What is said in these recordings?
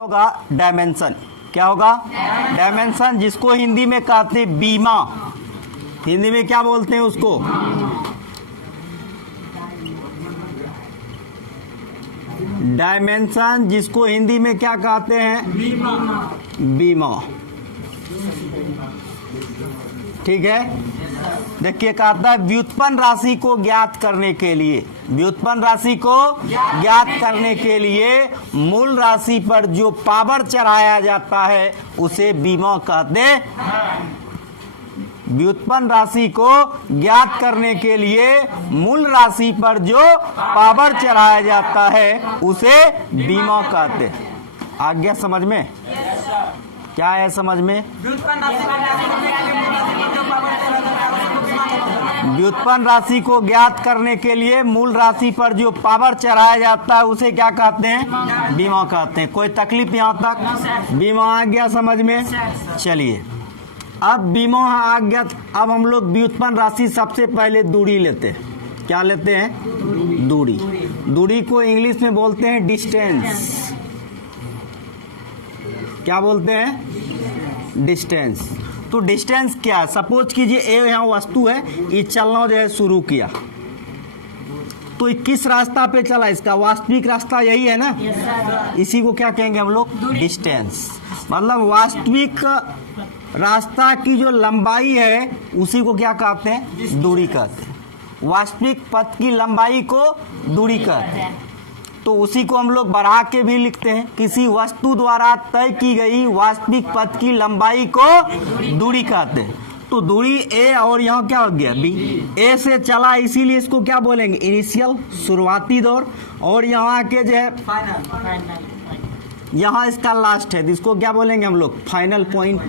होगा डायमेंशन। क्या होगा? डायमेंशन, जिसको हिंदी में कहते हैं बीमा। हिंदी में क्या बोलते हैं उसको? डायमेंशन, जिसको हिंदी में क्या कहते हैं? बीमा। ठीक है। देखिए, कहता है व्युत्पन्न राशि को ज्ञात करने के लिए, व्युत्पन्न राशि को ज्ञात करने के लिए मूल राशि पर जो पावर चढ़ाया जाता है उसे बीमा कहते हैं। व्युत्पन्न राशि को ज्ञात करने के लिए मूल राशि पर जो पावर चढ़ाया जाता है उसे बीमा कहते हैं। आ गया समझ में? क्या है समझ में? व्युत्पन्न राशि को ज्ञात करने के लिए मूल राशि पर जो पावर चढ़ाया जाता है उसे क्या कहते हैं? बीमा कहते हैं। कोई तकलीफ यहाँ तक? बीमा आ गया समझ में? चलिए, अब बीमा आ गया। अब हम लोग व्युत्पन्न राशि सबसे पहले दूरी लेते हैं। क्या लेते हैं? दूरी। दूरी को इंग्लिश में बोलते हैं डिस्टेंस। क्या बोलते हैं? डिस्टेंस। तो डिस्टेंस क्या है? सपोज कीजिए ए यहाँ वस्तु है, ये चलना जो है शुरू किया, तो किस रास्ता पे चला? इसका वास्तविक रास्ता यही है ना? इसी को क्या कहेंगे हम लोग? डिस्टेंस। मतलब वास्तविक रास्ता की जो लंबाई है उसी को क्या कहते हैं? दूरी कहते हैं। वास्तविक पथ की लंबाई को दूरी कहते हैं। तो उसी को हम लोग बढ़ा के भी लिखते हैं। किसी वस्तु द्वारा तय की गई वास्तविक पथ की लंबाई को दूरी कहते हैं। तो दूरी ए और यहाँ क्या हो गया? बी। ए से चला, इसीलिए इसको क्या बोलेंगे? इनिशियल, शुरुआती दौर। और यहाँ के जो है यहाँ इसका लास्ट है, इसको क्या बोलेंगे हम लोग? Final point.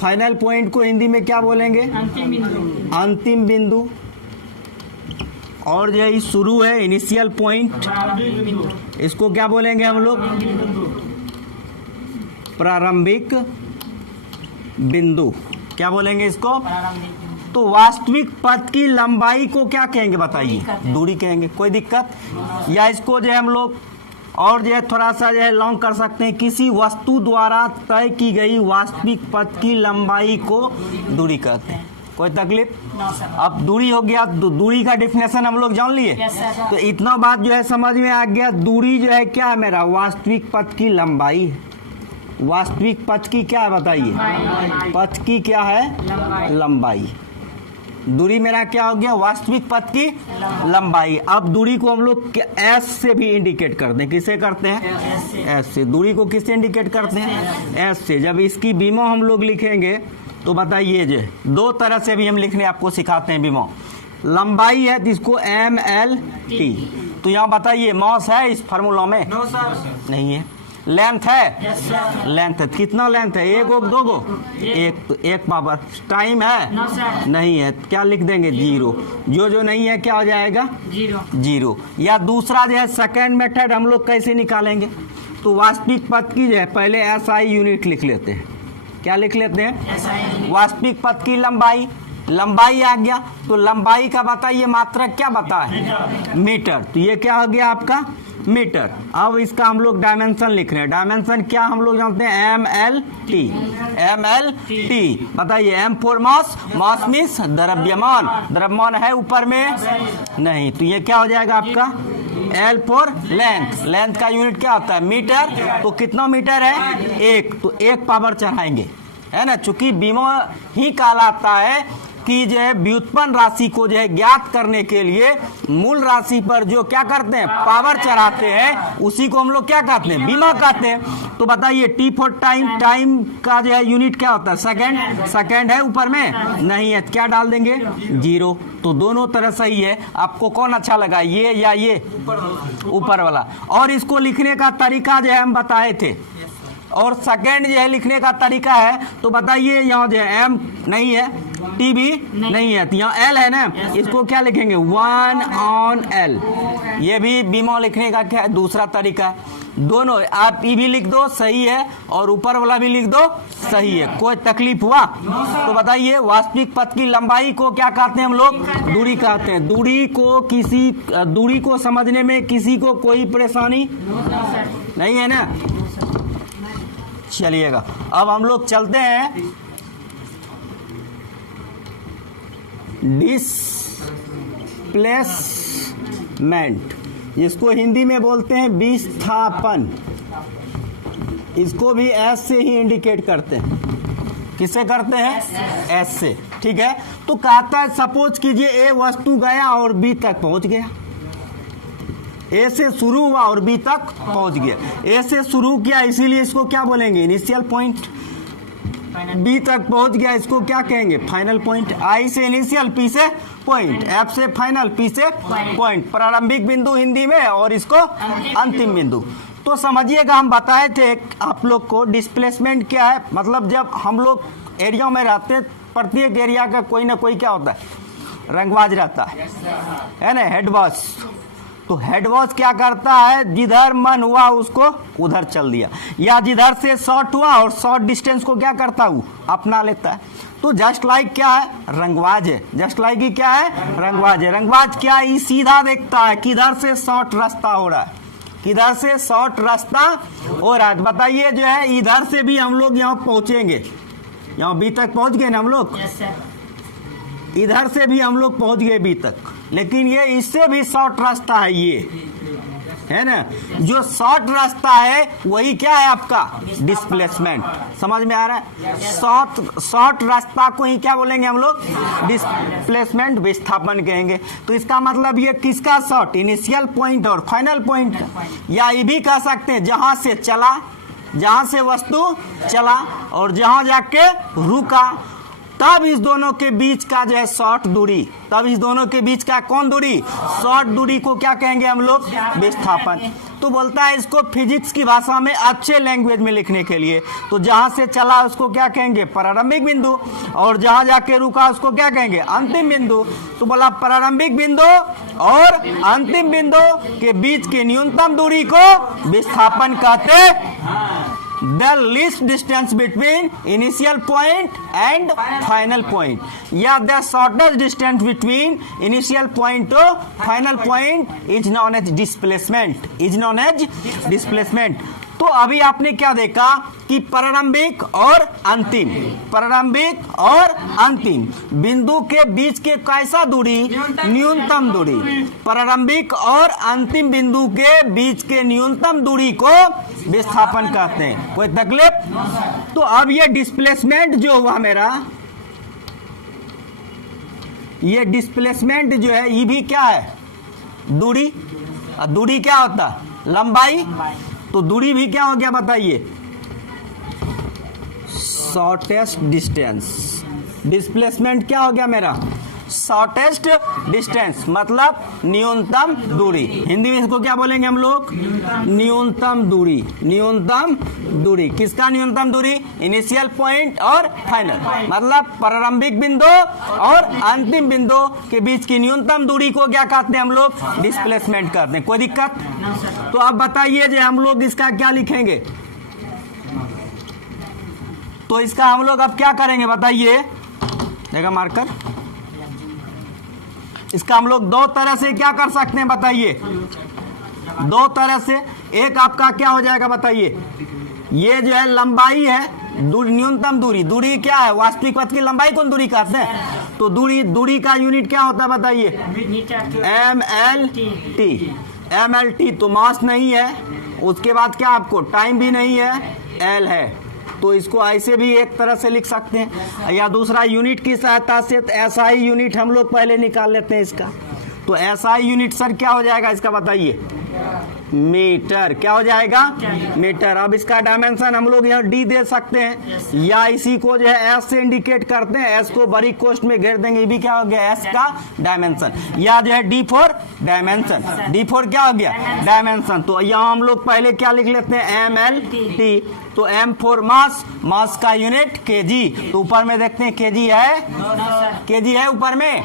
फाइनल पॉइंट को हिंदी में क्या बोलेंगे? अंतिम बिंदु। और जो शुरू है इनिशियल पॉइंट, इसको क्या बोलेंगे हम लोग? प्रारंभिक बिंदु। क्या बोलेंगे इसको? तो वास्तविक पथ की लंबाई को क्या कहेंगे बताइए? दूरी कहेंगे। कोई दिक्कत? या इसको जो है हम लोग और जो है थोड़ा सा जो है लॉन्ग कर सकते हैं। किसी वस्तु द्वारा तय की गई वास्तविक पथ की लंबाई को दूरी कहते हैं। कोई तकलीफ? अब दूरी हो गया, दूरी का डिफिनेशन हम लोग जान लिए। तो इतना बात जो है समझ में आ गया। दूरी जो है क्या है मेरा? वास्तविक पथ की लंबाई। वास्तविक पथ की क्या है बताइए? पथ की क्या है? लंबाई। दूरी मेरा क्या हो गया? वास्तविक पथ की लंबाई। अब दूरी को हम लोग एस से भी इंडिकेट करते हैं। किसे करते हैं? एस से। दूरी को किससे इंडिकेट करते हैं? एस से। जब इसकी बीमा हम लोग लिखेंगे तो बताइए, जो दो तरह से भी हम लिखने आपको सिखाते हैं बीमा। लंबाई है जिसको एम एल टी। तो यहाँ बताइए मॉस है इस फार्मूला में? नो सर, नहीं है। लेंथ है? Yes sir. लेंथ है। कितना लेंथ है? एक गो दो गो? एक। तो एक पावर। टाइम है? नो सर, नहीं है। क्या लिख देंगे? जीरो। जो नहीं है क्या हो जाएगा? जीरो। जीरो। या दूसरा जो है सेकेंड मेथड हम लोग कैसे निकालेंगे? तो वास्तविक पथ की जो है पहले एसआई यूनिट लिख लेते हैं। क्या लिख लेते हैं? वास्तविक पथ की लंबाई। लंबाई आ गया, तो लंबाई का बताइए मात्रक क्या बताए? मीटर। तो ये क्या हो गया आपका? मीटर। अब इसका हम लोग डायमेंशन लिख रहे हैं। डायमेंशन क्या हम लोग जानते हैं? M L T. M L T बताइए। M for mass. Mass means द्रव्यमान। द्रव्यमान है ऊपर में? नहीं। तो ये क्या हो जाएगा आपका? L for length. लेंथ का यूनिट क्या होता है? मीटर। तो कितना मीटर है? एक। तो एक पावर चढ़ाएंगे, है ना? चूंकि बीमा ही कहलाता है कि जो है व्युत्पन्न राशि को जो है ज्ञात करने के लिए मूल राशि पर जो क्या करते हैं? पावर चढ़ाते हैं, उसी को हम लोग क्या कहते हैं? बीमा कहते हैं। तो बताइए टी फॉर टाइम। टाइम का जो है यूनिट क्या होता है? सेकंड। सेकंड है ऊपर में? नहीं है। क्या डाल देंगे? जीरो। तो दोनों तरह सही है। आपको कौन अच्छा लगा, ये या ये? ऊपर वाला। और इसको लिखने का तरीका जो है हम बताए थे। और सेकंड जो है लिखने का तरीका है, तो बताइए यहाँ जो है एम नहीं है, टी भी नहीं है, तो यहाँ एल है ना, इसको क्या लिखेंगे? 1 ऑन एल। ये भी बीमा लिखने का क्या है? दूसरा तरीका है। दोनों आप ई भी लिख दो, सही है, और ऊपर वाला भी लिख दो, सही है। कोई तकलीफ हुआ? तो बताइए वास्तविक पथ की लंबाई को क्या कहते हैं हम लोग? दूरी कहते हैं। दूरी को समझने में किसी को कोई परेशानी नहीं है ना? चलिएगा अब हम लोग चलते हैं डिस्प्लेसमेंट, इसको हिंदी में बोलते हैं विस्थापन। इसको भी एस से ही इंडिकेट करते हैं। किससे करते हैं? एस से। ठीक है, तो कहता है सपोज कीजिए ए वस्तु गया और बी तक पहुंच गया। ए से शुरू हुआ और बी तक पहुंच गया। ए से शुरू किया इसीलिए इसको क्या बोलेंगे? Initial point. बी तक पहुंच गया, इसको क्या कहेंगे? Final point. आई से इनिशियल, पी से पॉइंट, एफ से फाइनल, पी से पॉइंट। प्रारंभिक बिंदु हिंदी में, और इसको अंतिम बिंदु। तो समझिएगा, हम बताए थे आप लोग को डिस्प्लेसमेंट क्या है। मतलब जब हम लोग एरिया में रहते हैं, प्रत्येक एरिया का कोई ना कोई क्या होता है? रंगबाज रहता है ना, हेड बॉस। तो हेड बॉस क्या करता है? जिधर मन हुआ उसको उधर चल दिया, या जिधर से शॉर्ट हुआ और शॉर्ट डिस्टेंस को क्या करता हूँ? अपना लेता है। तो जस्ट लाइक क्या है? रंगबाज है। जस्ट लाइक ही क्या है? रंगबाज है। रंगबाज क्या है? सीधा देखता है किधर से शॉर्ट रास्ता हो रहा है, किधर से शॉर्ट रास्ता हो रहा है। बताइए जो है इधर से भी हम लोग यहाँ पहुंचेंगे, यहाँ बी तक पहुंच गए ना हम लोग। इधर से भी हम लोग पहुंच गए बी तक, लेकिन ये इससे भी शॉर्ट रास्ता है, ये है ना। जो शॉर्ट रास्ता है वही क्या है आपका? डिस्प्लेसमेंट। समझ में आ रहा है? शॉर्ट रास्ता को ही क्या बोलेंगे हम लोग? डिस्प्लेसमेंट, विस्थापन कहेंगे। तो इसका मतलब ये किसका शॉर्ट? इनिशियल पॉइंट और फाइनल पॉइंट। या ये भी कह सकते हैं जहां से चला, जहां से वस्तु चला और जहां जाके रुका, तब इस दोनों के बीच का जो है शॉर्ट दूरी, तब इस दोनों के बीच का कौन दूरी? शॉर्ट दूरी को क्या कहेंगे हम लोग? विस्थापन। तो बोलता है इसको फिजिक्स की भाषा में अच्छे लैंग्वेज में लिखने के लिए, तो जहां से चला उसको क्या कहेंगे? प्रारंभिक बिंदु, और जहां जाके रुका उसको क्या कहेंगे? अंतिम बिंदु। तो बोला प्रारंभिक बिंदु और अंतिम बिंदु के बीच की न्यूनतम दूरी को विस्थापन कहते हैं। The least distance between initial point and final point, या the shortest distance between initial point to final point is known as displacement, is known as displacement। तो अभी आपने क्या देखा कि प्रारंभिक और अंतिम, प्रारंभिक और अंतिम बिंदु के बीच के कैसा दूरी? न्यूनतम दूरी। प्रारंभिक और अंतिम बिंदु के बीच के न्यूनतम दूरी को विस्थापन कहते हैं। कोई तकलीफ? तो अब ये डिस्प्लेसमेंट जो हुआ मेरा, ये डिस्प्लेसमेंट जो है ये भी क्या है? दूरी। दूरी क्या होता है? लंबाई। तो दूरी भी क्या हो गया बताइए? Shortest distance. डिस्प्लेसमेंट क्या हो गया मेरा? शॉर्टेस्ट डिस्टेंस, मतलब न्यूनतम दूरी। हिंदी में इसको क्या बोलेंगे हम लोग? न्यूनतम दूरी। न्यूनतम दूरी किसका? न्यूनतम दूरी इनिशियल पॉइंट और फाइनल, मतलब प्रारंभिक बिंदु और अंतिम बिंदु के बीच की न्यूनतम दूरी को क्या कहते हैं हम लोग? डिस्प्लेसमेंट कहते हैं। कोई दिक्कत? तो अब बताइए जो हम लोग इसका क्या लिखेंगे? तो इसका हम लोग अब क्या करेंगे बताइए? देखा मार्कर, इसका हम लोग दो तरह से क्या कर सकते हैं बताइए? दो तरह से। एक आपका क्या हो जाएगा बताइए? ये जो है लंबाई है, न्यूनतम दूरी। दूरी क्या है? वास्तविक पथ की लंबाई कौन दूरी कहते हैं? तो दूरी का यूनिट क्या होता है बताइए? MLT। MLT तो मास नहीं है, उसके बाद क्या आपको टाइम भी नहीं है, L है। तो इसको ऐसे भी एक तरह से लिख सकते हैं, या दूसरा यूनिट की सहायता से SI यूनिट हम लोग पहले निकाल लेते हैं इसका। तो SI यूनिट सर क्या हो जाएगा इसका बताइए? मीटर। क्या हो जाएगा? मीटर। अब इसका डायमेंशन हम लोग यहाँ D दे सकते हैं, या इसी को जो है S से इंडिकेट करते हैं। S को बड़ी कोष्ठ में घेर देंगे, ये भी क्या हो गया? S का डायमेंशन। या जो है D for dimension. D for क्या हो गया? डायमेंशन। तो यहाँ हम लोग पहले क्या लिख लेते हैं? MLT। तो M फॉर मास, मास का यूनिट kg। तो ऊपर में देखते हैं kg है, kg है ऊपर में।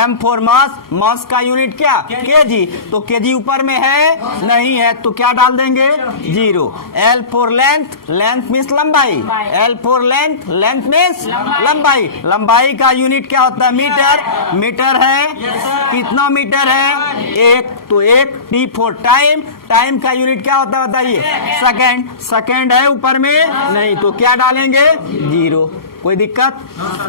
M फॉर मास, मास का यूनिट क्या? kg। तो kg ऊपर में है नहीं, नहीं है तो क्या डाल देंगे, 0। L for length, length means लंबाई, L for length, length means लंबाई। लंबाई का यूनिट क्या होता है, मीटर, मीटर है, कितना मीटर है, 1, तो 1। T फॉर टाइम, टाइम का यूनिट क्या होता है बताइए, सेकंड, सेकंड है ऊपर में नहीं तो क्या डालेंगे, 0। कोई दिक्कत।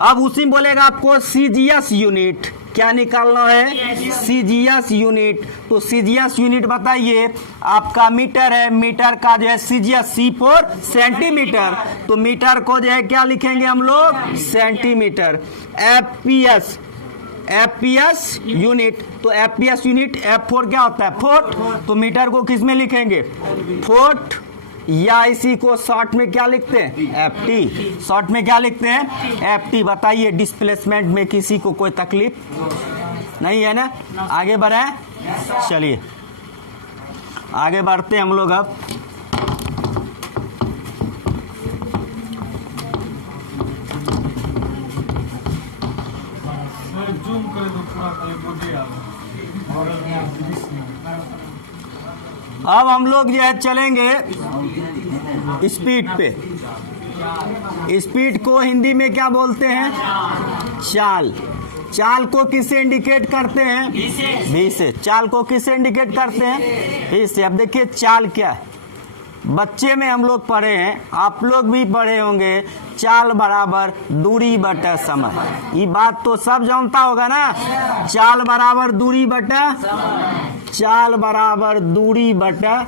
अब उसी में बोलेगा आपको सीजीएस यूनिट क्या निकालना है, सीजीएस यूनिट। तो सीजीएस यूनिट बताइए, आपका मीटर है, मीटर का जो है सीजीएस, सी फॉर सेंटीमीटर, तो मीटर को जो है क्या लिखेंगे हम लोग, सेंटीमीटर। एफपीएस, एफपीएस यूनिट, तो एफपीएस यूनिट एफ फोर क्या होता है, फुट, तो मीटर को किस में लिखेंगे, फुट, या इसी को शॉर्ट में क्या लिखते हैं, एफटी, शॉर्ट में क्या लिखते हैं, एफटी। बताइए डिस्प्लेसमेंट में किसी को कोई तकलीफ नहीं है ना, आगे बढ़े, चलिए आगे बढ़ते हैं हम लोग। अब अब हम लोग जो है चलेंगे स्पीड पे। स्पीड को हिंदी में क्या बोलते हैं, चाल। चाल को किससे इंडिकेट करते हैं, भी से। चाल को किससे इंडिकेट करते हैं, भी से। अब देखिए चाल क्या है, बच्चे में हम लोग पढ़े हैं, आप लोग भी पढ़े होंगे, चाल बराबर दूरी बटा समय। ये बात तो सब जानता होगा ना, चाल बराबर दूरी बटा, चाल बराबर दूरी बटा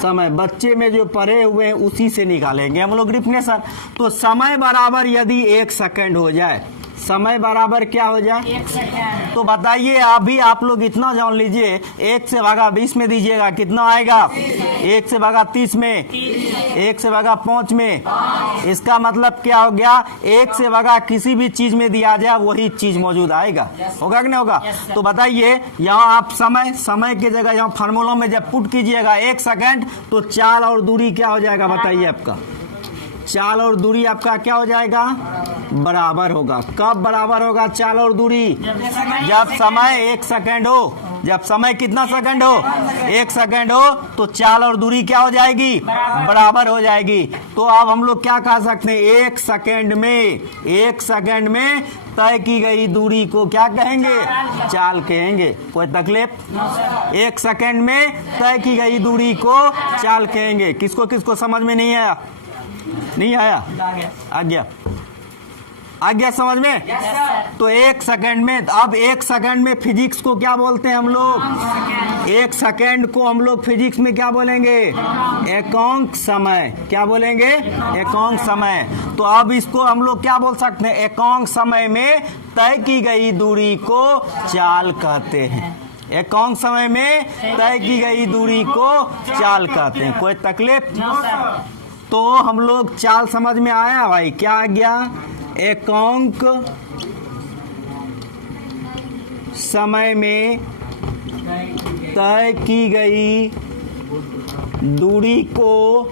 समय। बच्चे में जो पढ़े हुए हैं उसी से निकालेंगे हम लोग डिफिनेशन। तो समय बराबर यदि 1 सेकंड हो जाए, समय बराबर क्या हो जाए, 1 सेकंड, तो बताइए अभी आप लोग इतना जान लीजिए, 1 से भागा 20 में दीजिएगा कितना आएगा, 1 से भागा 30 में, 1 से भागा 5 में। इसका मतलब क्या हो गया, 1 से भागा किसी भी चीज में दिया जाए वही चीज मौजूद आएगा, होगा कि नहीं होगा। तो बताइए यहाँ आप समय, समय की जगह यहाँ फार्मूला में जब पुट कीजिएगा 1 सेकंड, तो चाल और दूरी क्या हो जाएगा बताइए, आपका चाल और दूरी आपका क्या हो जाएगा, बराबर होगा। कब बराबर होगा चाल और दूरी, जब समय 1 सेकंड हो। जब समय कितना सेकंड हो, 1 सेकंड हो, तो चाल और दूरी क्या हो जाएगी, बराबर हो जाएगी। तो अब हम लोग क्या कह सकते हैं, 1 सेकंड में, 1 सेकंड में तय की गई दूरी को क्या कहेंगे, चाल कहेंगे। कोई तकलीफ, 1 सेकंड में तय की गई दूरी को चाल कहेंगे। किसको किसको समझ में नहीं आया, नहीं आया, आ गया, आ गया समझ में। तो 1 सेकंड में, अब 1 सेकंड में फिजिक्स को क्या बोलते हैं हम लोग, 1 सेकंड को हम लोग फिजिक्स में क्या बोलेंगे, एकांक समय। क्या बोलेंगे, एकांक समय। तो अब इसको हम लोग क्या बोल सकते हैं, एकांक समय में तय की गई दूरी को चाल कहते हैं। एकांक समय में तय की गई दूरी को चाल कहते हैं। कोई तकलीफ, तो हम लोग चाल समझ में आया भाई, क्या आ गया, एकांक समय में तय की गई दूरी को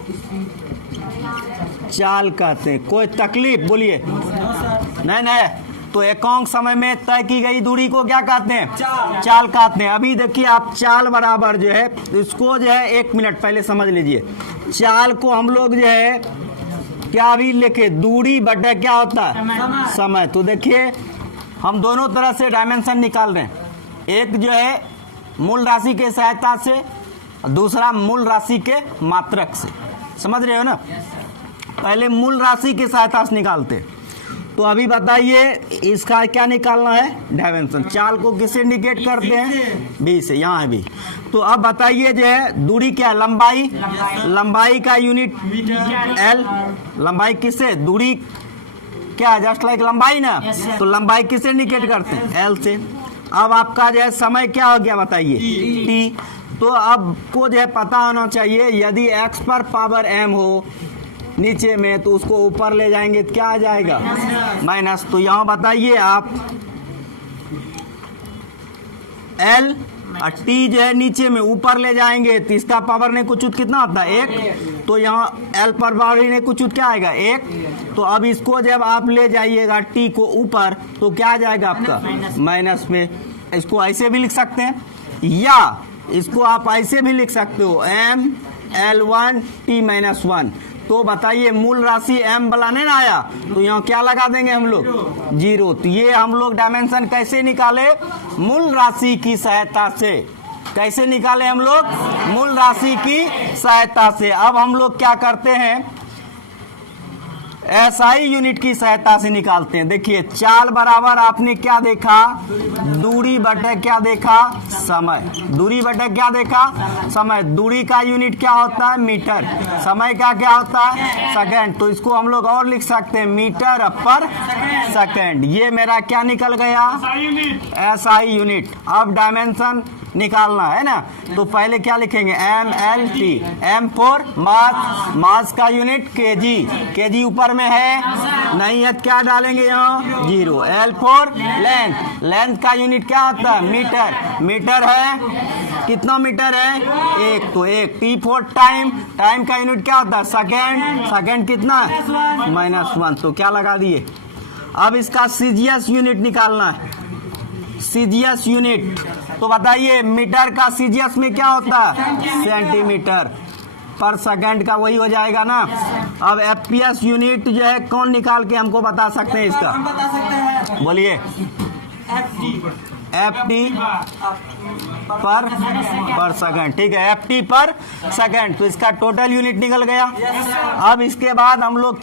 चाल कहते हैं। कोई तकलीफ बोलिए, नहीं नहीं। तो एकांक समय में तय की गई दूरी को क्या कहते हैं, चाल कहते हैं। अभी देखिए आप चाल बराबर जो है, इसको जो है 1 मिनट पहले समझ लीजिए। चाल को हम लोग जो है क्या भी लिखे, दूरी बटे क्या होता है, समय। तो देखिए हम दोनों तरह से डायमेंशन निकाल रहे हैं, एक जो है मूल राशि के सहायता से, दूसरा मूल राशि के मात्रक से। समझ रहे हो ना, पहले मूल राशि की सहायता से निकालते। तो अभी बताइए इसका क्या निकालना है, डायमेंशन। चाल को किससे इंडिकेट करते हैं, बी से, यहाँ है बी। तो अब बताइए जो है दूरी क्या है, लंबाई, लंबाई का यूनिट एल। लंबाई किससे, दूरी क्या है, जस्ट लाइक लंबाई ना, तो लंबाई किससे इंडिकेट करते हैं, एल से। अब आपका जो है समय क्या हो गया बताइए, टी। तो अब को जो है पता होना चाहिए, यदि एक्स पर पावर एम हो नीचे में, तो उसको ऊपर ले जाएंगे तो क्या आ जाएगा, माइनस। तो यहाँ बताइए आप एल और टी जो है नीचे में, ऊपर ले जाएंगे तो इसका पावर ने कुछ कितना होता है, 1। तो यहाँ एल पर पावर ने कुछ क्या आएगा, 1। तो अब इसको जब आप ले जाइएगा टी को ऊपर, तो क्या आ जाएगा आपका, माइनस में। इसको ऐसे भी लिख सकते हैं, या इसको आप ऐसे भी लिख सकते हो ML1 T-1। तो बताइए मूल राशि m वाला नहीं ना आया, तो यहाँ क्या लगा देंगे हम लोग, 0। तो ये हम लोग डायमेंशन कैसे निकाले, मूल राशि की सहायता से। कैसे निकाले हम लोग, मूल राशि की सहायता से। अब हम लोग क्या करते हैं, SI यूनिट की सहायता से निकालते हैं। देखिए चाल बराबर आपने क्या देखा, दूरी बटे क्या देखा, समय। दूरी बटे क्या देखा, समय। दूरी का यूनिट क्या होता है, मीटर। समय का क्या होता है, सेकंड। तो इसको हम लोग और लिख सकते हैं, मीटर पर सेकंड। ये मेरा क्या निकल गया, SI यूनिट। अब डायमेंशन निकालना है ना, तो पहले क्या लिखेंगे, MLT। M फॉर मास, मास का यूनिट kg। kg ऊपर में है नहीं है, क्या डालेंगे यहाँ, 0। L फॉर लेंथ, लेंथ का यूनिट क्या होता है, मीटर। मीटर है, कितना मीटर है, 1, तो 1। T फॉर टाइम, टाइम का यूनिट क्या होता है, सेकेंड। सेकेंड कितना है, -1। तो क्या लगा दिए। अब इसका CGS यूनिट निकालना है, CGS यूनिट। तो बताइए मीटर का CGS में क्या होता है, सेंटीमीटर पर सेकंड का वही हो जाएगा ना। अब FPS यूनिट जो है कौन निकाल के हमको बता सकते हैं इसका, बोलिए, FT पर सेकंड। ठीक है, FT पर सेकंड। तो इसका टोटल यूनिट निकल गया। अब इसके बाद हम लोग